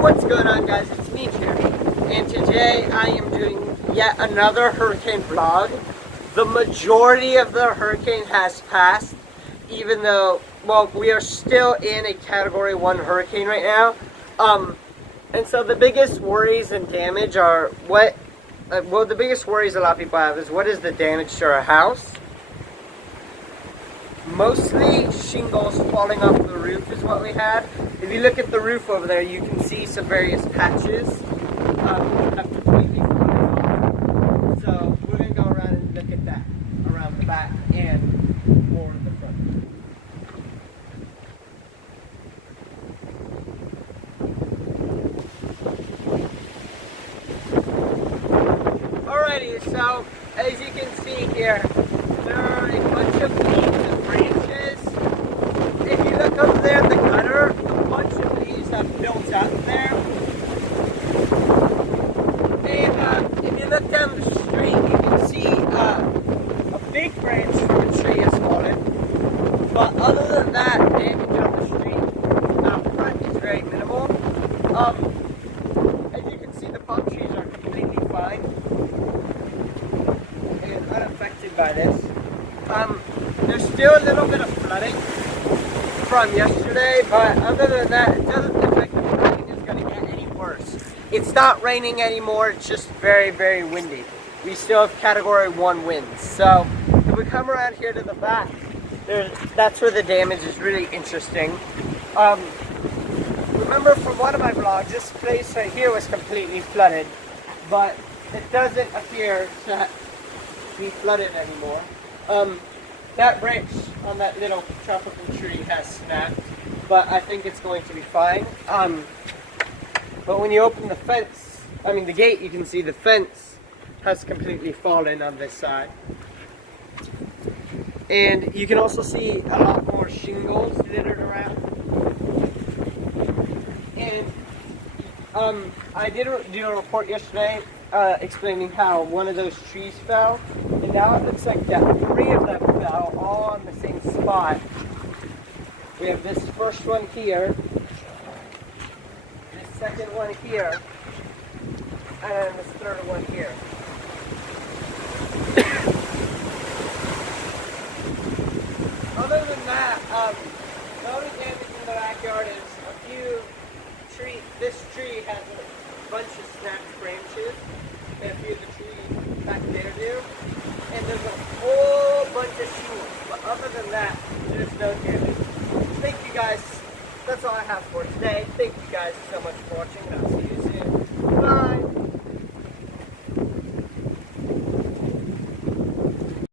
What's going on, guys? It's me here, and today I am doing yet another hurricane vlog. The majority of the hurricane has passed, even though, well, we are still in a Category 1 hurricane right now. And so the biggest worries and damage are the biggest worries a lot of people have is what is the damage to our house. Mostly shingles falling off the roof is what we had. If you look at the roof over there, you can see some various patches have completely fallen off. So we're going to go around and look at that around the back and more in the front. Alrighty, so as you can see here, there are a bunch of leaves and branches. If you look over there at the gutter, a bunch of leaves have built up there. And if you look down the street, you can see a big branch from a tree has fallen. But other than that, damage on the street out front is very minimal. As you can see, the palm trees are completely fine and unaffected by this. There's still a little bit of flooding from yesterday, but other than that, it doesn't look like the flooding is going to get any worse. It's not raining anymore, it's just very, very windy. We still have Category 1 winds. So, if we come around here to the back, that's where the damage is really interesting. Remember from one of my vlogs, this place right here was completely flooded, but it doesn't appear to be flooded anymore. That branch on that little tropical tree has snapped, but I think it's going to be fine. But when you open the fence, the gate, you can see the fence has completely fallen on this side. And you can also see a lot more shingles littered around. And I did do a report yesterday explaining how one of those trees fell, and now it looks like that 3 of them fell all on the same spot. We have this first one here, this second one here, and then this third one here. Other than that, the only damage in the backyard is a few trees. This tree has a bunch of snapped branches, and a few of the trees back there do. And there's a whole bunch of shingles, but other than that, there's no damage. Thank you guys. That's all I have for today. Thank you guys so much for watching, and I'll see you soon.